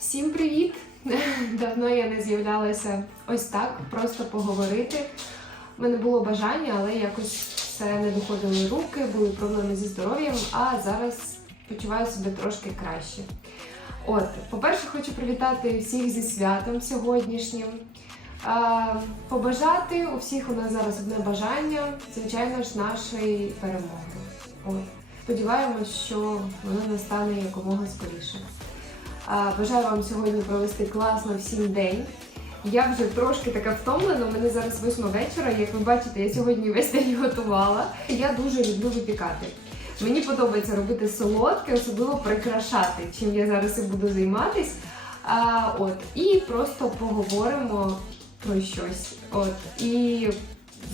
Всім привіт! Давно я не з'являлася ось так, просто поговорити. У мене було бажання, але якось все не доходили руки, були проблеми зі здоров'ям, а зараз почуваю себе трошки краще. От, по-перше, хочу привітати всіх зі святом сьогоднішнім. А, побажати у всіх у нас зараз одне бажання, звичайно ж, нашої перемоги. От. Сподіваємось, що воно настане якомога скоріше. Бажаю вам сьогодні провести класно всім день. Я вже трошки така втомлена, у мене зараз восьма вечора. Як ви бачите, я сьогодні весь день готувала. Я дуже люблю випікати. Мені подобається робити солодке, особливо прикрашати, чим я зараз і буду займатись. А, от, і просто поговоримо про щось. От, і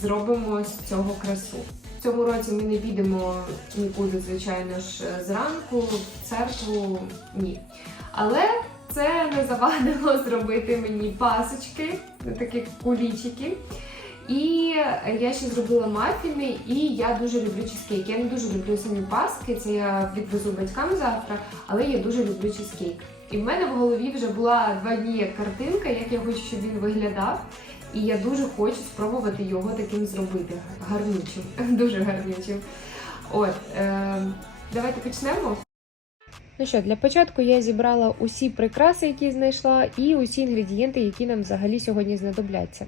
зробимо з цього красу. В цьому році ми не підемо нікуди, звичайно ж, зранку, в церкву ні. Але це не завадило зробити мені пасочки, такі кулічики. І я ще зробила мафіни, і я дуже люблю чизкейк. Я не дуже люблю самі паски, це я відвезу батькам завтра, але я дуже люблю чизкейк. І в мене в голові вже була два дні картинка, як я хочу, щоб він виглядав. І я дуже хочу спробувати його таким зробити. Гарнючим, дуже гарнючим. От, е, давайте почнемо. Ну що, для початку я зібрала усі прикраси, які знайшла, і усі інгредієнти, які нам взагалі сьогодні знадобляться.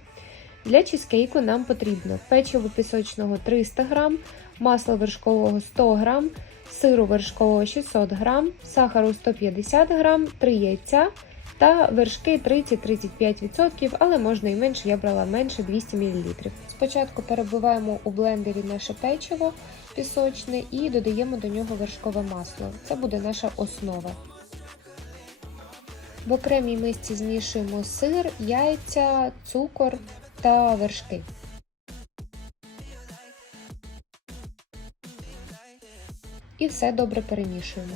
Для чизкейку нам потрібно печиво пісочного 300 г, масло вершкового 100 г, сиру вершкового 600 г, сахару 150 г, 3 яйця та вершки 30-35%, але можна і менше, я брала менше 200 мл. Спочатку перебиваємо у блендері наше печиво пісочне і додаємо до нього вершкове масло. Це буде наша основа. В окремій мисці змішуємо сир, яйця, цукор та вершки. І все добре перемішуємо.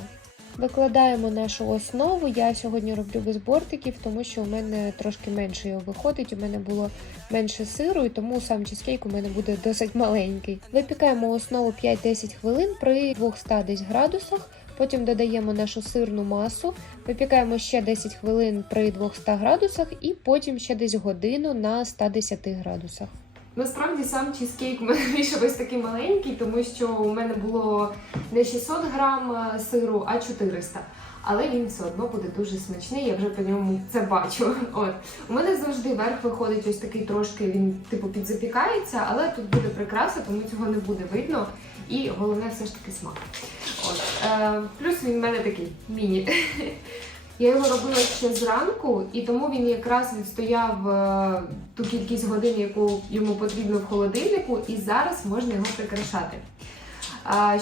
Викладаємо нашу основу. Я сьогодні роблю без бортиків, тому що у мене трошки менше його виходить. У мене було менше сиру, і тому сам чизкейк у мене буде досить маленький. Випікаємо основу 5-10 хвилин при 200 десь градусах. Потім додаємо нашу сирну масу, випікаємо ще 10 хвилин при 200 градусах, і потім ще десь годину на 110 градусах. Насправді сам чизкейк у мене вийшов такий маленький, тому що у мене було не 600 грам е, сиру, а 400. Але він все одно буде дуже смачний, я вже по ньому це бачу. От у мене завжди верх виходить ось такий трошки, він типу підзапікається, але тут буде прикраса, тому цього не буде видно. І головне все ж таки смак. От. Е, плюс він в мене такий міні. Я його робила ще зранку, і тому він якраз відстояв е, ту кількість годин, яку йому потрібно в холодильнику, і зараз можна його прикрашати.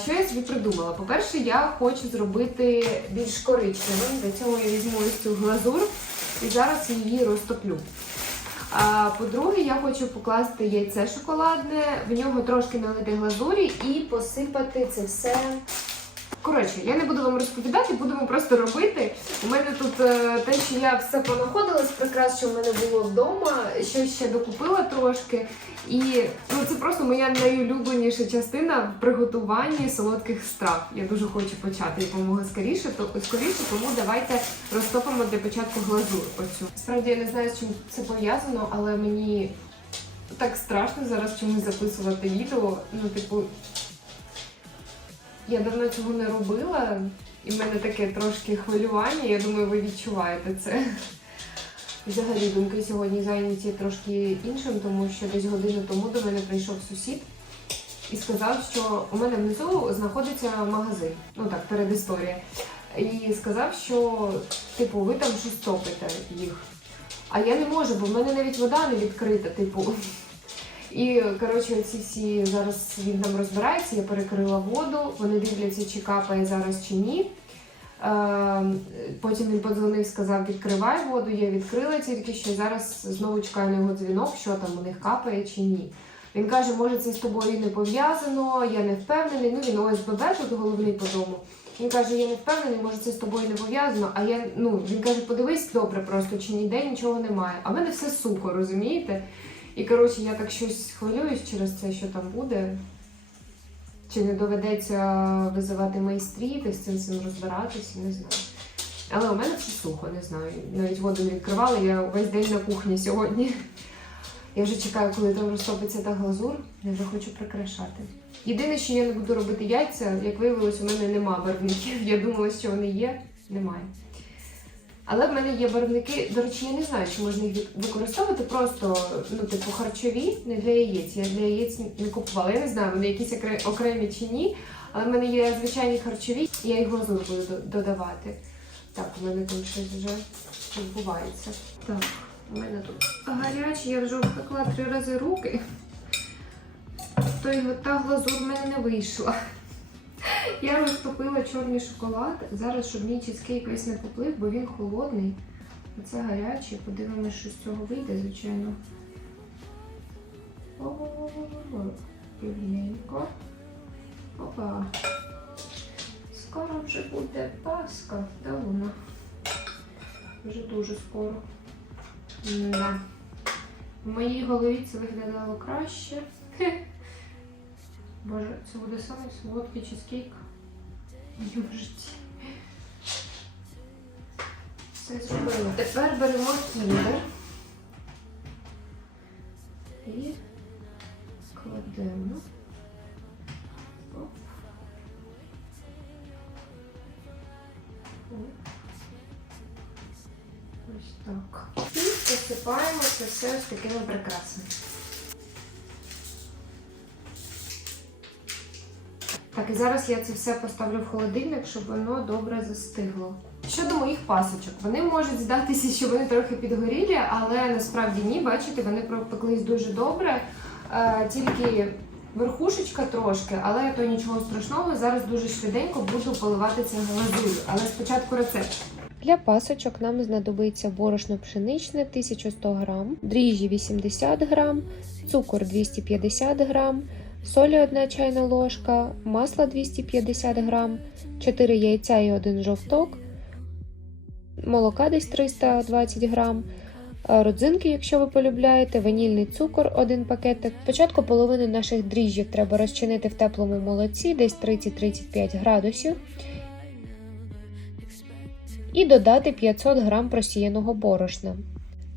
Що я собі придумала? По-перше, я хочу зробити більш коричневим. Для цього я візьму ось цю глазур і зараз її розтоплю. А, по-друге, я хочу покласти яйце шоколадне, в нього трошки налити глазурі і посипати це все. Коротше, я не буду вам розповідати, будемо просто робити. У мене тут е, те, що я все понаходила з прикрас, що в мене було вдома, що ще докупила трошки. І ну, це просто моя найулюбленіша частина в приготуванні солодких страв. Я дуже хочу почати якомога скоріше, то скоріше, тому давайте розтопимо для початку глазур. Оцю. Справді я не знаю, з чим це пов'язано, але мені так страшно зараз чомусь записувати відео. Ну, типу, я давно цього не робила, і в мене таке трошки хвилювання. Я думаю, ви відчуваєте це. Взагалі думки сьогодні зайняті трошки іншим, тому що десь годину тому до мене прийшов сусід і сказав, що у мене внизу знаходиться магазин. Ну так, передісторія. І сказав, що типу, ви там щось топите їх. А я не можу, бо в мене навіть вода не відкрита, типу. І коротше, ці всі зараз він там розбирається, я перекрила воду, вони дивляться, чи капає зараз чи ні. Е, Потім він подзвонив, сказав, відкривай воду, я відкрила тільки що зараз знову чекаю на його дзвінок, що там у них капає чи ні. Він каже, може це з тобою не пов'язано, я не впевнений. Ну він ОСББ тут головний по дому. Він каже, я не впевнений, може це з тобою не пов'язано. А я ну він каже, подивись добре, просто чи ніде нічого немає. А в мене все сухо, розумієте? І коротше, я так щось хвилююсь через це, що там буде. Чи не доведеться визивати майстрів і з цим цим розбиратися, не знаю. Але у мене все сухо, не знаю. Навіть воду не відкривала, я весь день на кухні сьогодні. Я вже чекаю, коли там розтопиться та глазур, я вже хочу прикрашати. Єдине, що я не буду робити яйця, як виявилось, у мене нема барвників. Я думала, що вони є, немає. Але в мене є барвники, до речі, я не знаю, чи можна їх використовувати просто, ну, типу, харчові, не для яєць. Я для яєць не купувала. Я не знаю, вони якісь окремі чи ні. Але в мене є звичайні харчові, і я їх глазур буду додавати. Так, у мене там щось вже відбувається. Так, у мене тут гаряче, я вже обпекла три рази руки. То та глазур в мене не вийшла. Я розтопила чорний шоколад. Зараз, щоб мій чизкейк весь не поплив, бо він холодний. Оце гарячий. Подивимось, що з цього вийде, звичайно. О, рівненько. Опа. Скоро вже буде Пасха. Де вона? Вже дуже скоро. Да. В моїй голові це виглядало краще. Боже, це буде самий солодкий чизкейк в моєму житті. Все зробила. Тепер беремо кіндер і кладемо. Ось так. І посипаємо це все ось такими прикрасами. Так, і зараз я це все поставлю в холодильник, щоб воно добре застигло. Щодо моїх пасочок, вони можуть здатися, що вони трохи підгорілі, але насправді ні, бачите, вони пропеклись дуже добре. Е, тільки верхушечка трошки, але то нічого страшного. Зараз дуже швиденько буду поливати це глазур'ю. Але спочатку рецепт. Для пасочок нам знадобиться борошно пшеничне 1100 г, дріжджі 80 г, цукор 250 г, солі 1 чайна ложка, масло 250 г, 4 яйця і 1 жовток, молока десь 320 г, родзинки, якщо ви полюбляєте, ванільний цукор 1 пакетик. Спочатку половину наших дріжджів треба розчинити в теплому молоці, десь 30-35 градусів і додати 500 г просіяного борошна.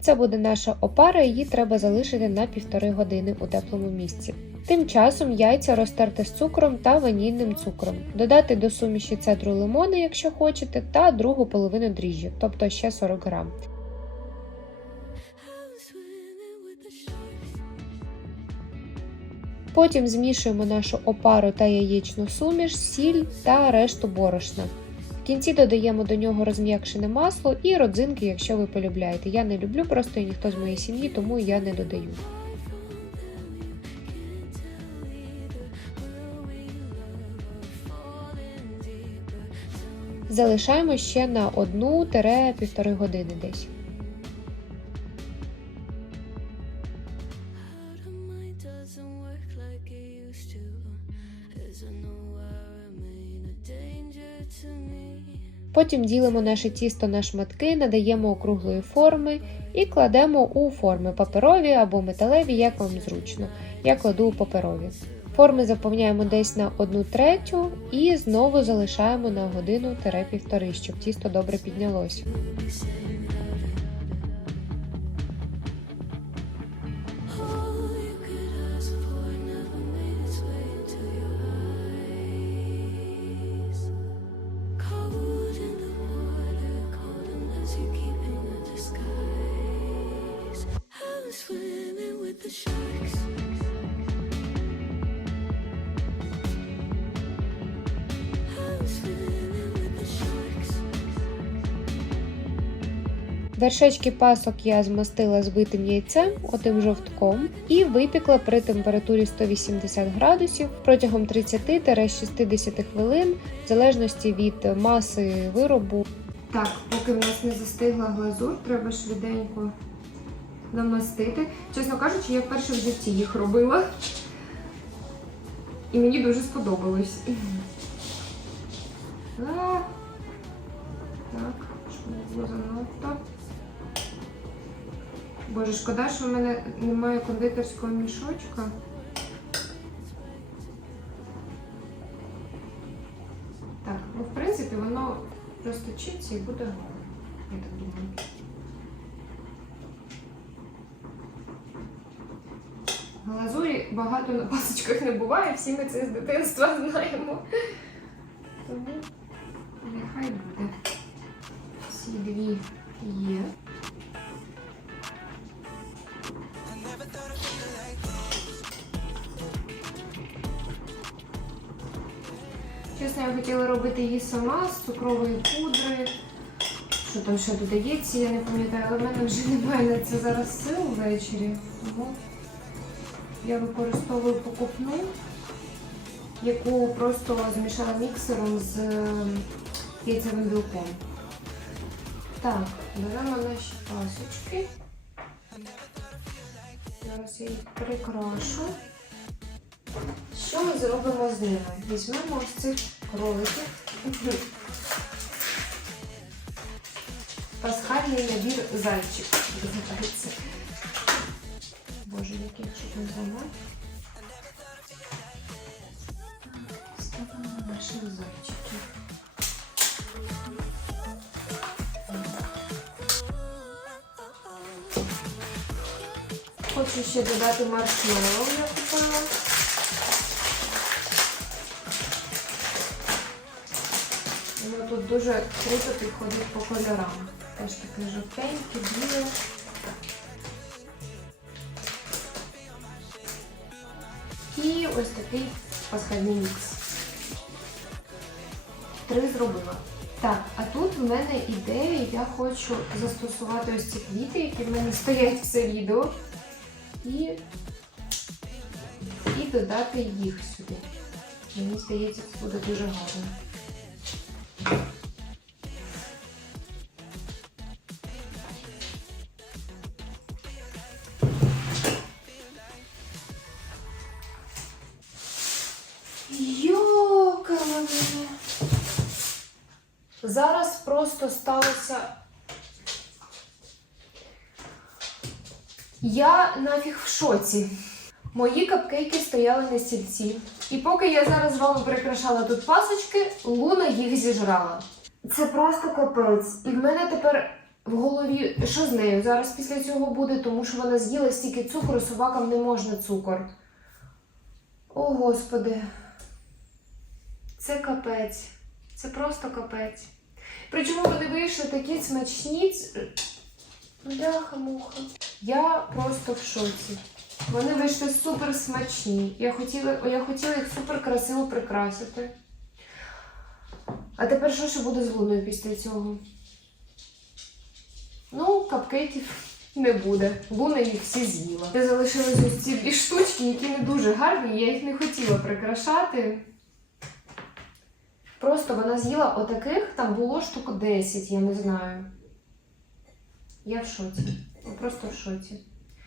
Це буде наша опара, її треба залишити на півтори години у теплому місці. Тим часом яйця розтерти з цукром та ванільним цукром. Додати до суміші цедру лимону, якщо хочете, та другу половину дріжджів, тобто ще 40 грам. Потім змішуємо нашу опару та яєчну суміш, сіль та решту борошна. Кінці додаємо до нього розм'якшене масло і родзинки, якщо ви полюбляєте. Я не люблю просто і ніхто з моєї сім'ї, тому я не додаю. Залишаємо ще на 1-1,5 години десь. Потім ділимо наше тісто на шматки, надаємо округлої форми і кладемо у форми паперові або металеві, як вам зручно. Я кладу у паперові. Форми заповняємо десь на 1 третю і знову залишаємо на годину-півтори, щоб тісто добре піднялось. Вершечки пасок я змастила збитим яйцем, отим жовтком, і випікла при температурі 180 градусів протягом 30-60 хвилин, в залежності від маси виробу. Так, поки в нас не застигла глазур, треба швиденько намастити. Чесно кажучи, я вперше в житті їх робила. І мені дуже сподобалось. Так, щоб не було занадто. Боже, шкода, що в мене немає кондитерського мішочка. Так, ну в принципі воно просто розтопчеться і буде гарно. Я так думаю. Глазурі багато на пасочках не буває, всі ми це з дитинства знаємо. Тому нехай буде. Ці дві є. Чесно, я хотіла робити її сама з цукрової пудри. Що там ще додається, я не пам'ятаю, але в мене вже немає на це зараз сил ввечері. Тому я використовую покупну, яку просто змішала міксером з е, яйцевим білком. Так, беремо наші пасочки. Зараз я їх прикрашу. Що ми зробимо з ними? Візьмемо ось цих кроликів. Пасхальний набір зайчик називається. Боже, який чудний замок. Ставимо наших зайчиків. Хочу ще додати маршмеллоу, я купила. Дуже круто підходить по кольорам. Теж таке жовтеньке, біле. І ось такий пасхальний мікс. Три зробила. Так, а тут в мене ідея, я хочу застосувати ось ці квіти, які в мене стоять все відео, і, і додати їх сюди. Мені здається, це буде дуже гарно. Йокала мене. Зараз просто сталося. Я нафіг в шоці. Мої капкейки стояли на стільці. І поки я зараз з вами прикрашала тут пасочки, Луна їх зіжрала. Це просто капець. І в мене тепер в голові, що з нею зараз після цього буде, тому що вона з'їла стільки цукру, собакам не можна цукор. О, Господи. Це капець. Це просто капець. Причому вони вийшли такі смачні. Бляха-муха. Я просто в шоці. Вони вийшли супер смачні. Я хотіла, я хотіла їх супер красиво прикрасити. А тепер що ще буде з луною після цього? Ну, капкейків не буде. Луна їх всі з'їла. Де залишились ось ці дві штучки, які не дуже гарні, я їх не хотіла прикрашати. Просто вона з'їла отаких, там було штук 10, я не знаю. Я в шоці. Просто в шоці.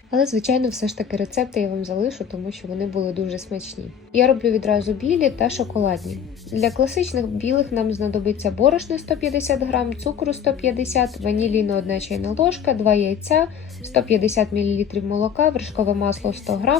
Але, звичайно, все ж таки рецепти я вам залишу, тому що вони були дуже смачні. Я роблю відразу білі та шоколадні. Для класичних білих нам знадобиться борошно 150 г, цукру 150 ваніліну 1 чайна ложка, 2 яйця, 150 мл молока, вершкове масло 100 г,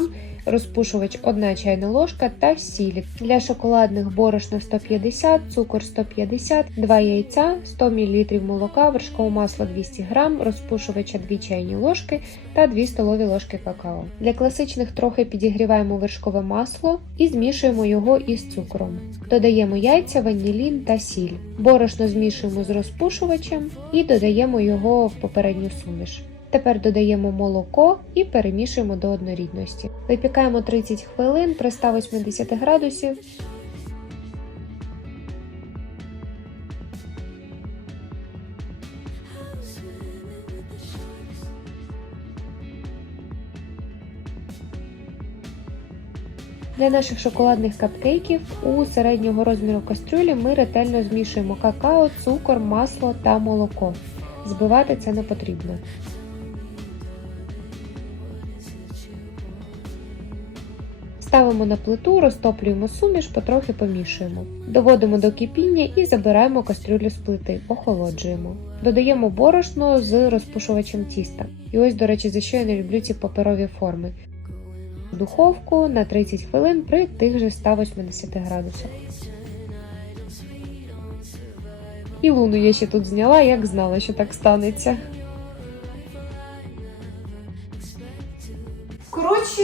розпушувач 1 чайна ложка та сіль. Для шоколадних борошно 150, цукор 150, 2 яйця, 100 мл молока, вершкове масло 200 г, розпушувача 2 чайні ложки та 2 столові ложки какао. Для класичних трохи підігріваємо вершкове масло і змішуємо його із цукром. Додаємо яйця, ванілін та сіль. Борошно змішуємо з розпушувачем і додаємо його в попередню суміш. Тепер додаємо молоко і перемішуємо до однорідності. Випікаємо 30 хвилин при 180 градусів. Для наших шоколадних капкейків у середнього розміру кастрюлі ми ретельно змішуємо какао, цукор, масло та молоко. Збивати це не потрібно. Ставимо на плиту, розтоплюємо суміш, потрохи помішуємо. Доводимо до кипіння і забираємо кастрюлю з плити, охолоджуємо. Додаємо борошно з розпушувачем тіста. І ось, до речі, за що я не люблю ці паперові форми. В духовку на 30 хвилин при тих же 180 градусах. І луну я ще тут зняла, як знала, що так станеться. Коротше,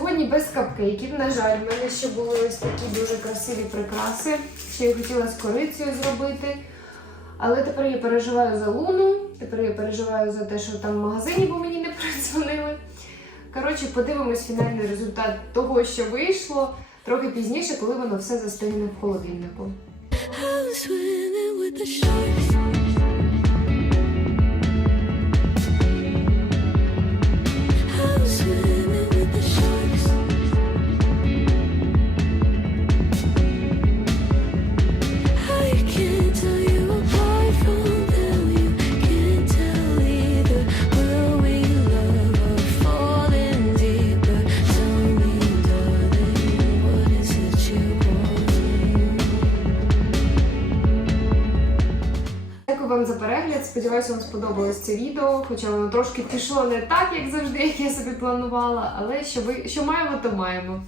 сьогодні без капкейків. На жаль, в мене ще були ось такі дуже красиві прикраси. Ще я хотіла з корицею зробити. Але тепер я переживаю за луну. Тепер я переживаю за те, що там в магазині, бо мені не передзвонили. Коротше, подивимось фінальний результат того, що вийшло трохи пізніше, коли воно все застигне в холодильнику. Вам за перегляд. Сподіваюся, вам сподобалось це відео, хоча воно трошки пішло не так, як завжди, як я собі планувала, але що ви що маємо, то маємо.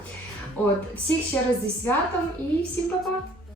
От, всіх ще раз зі святом і всім па-па!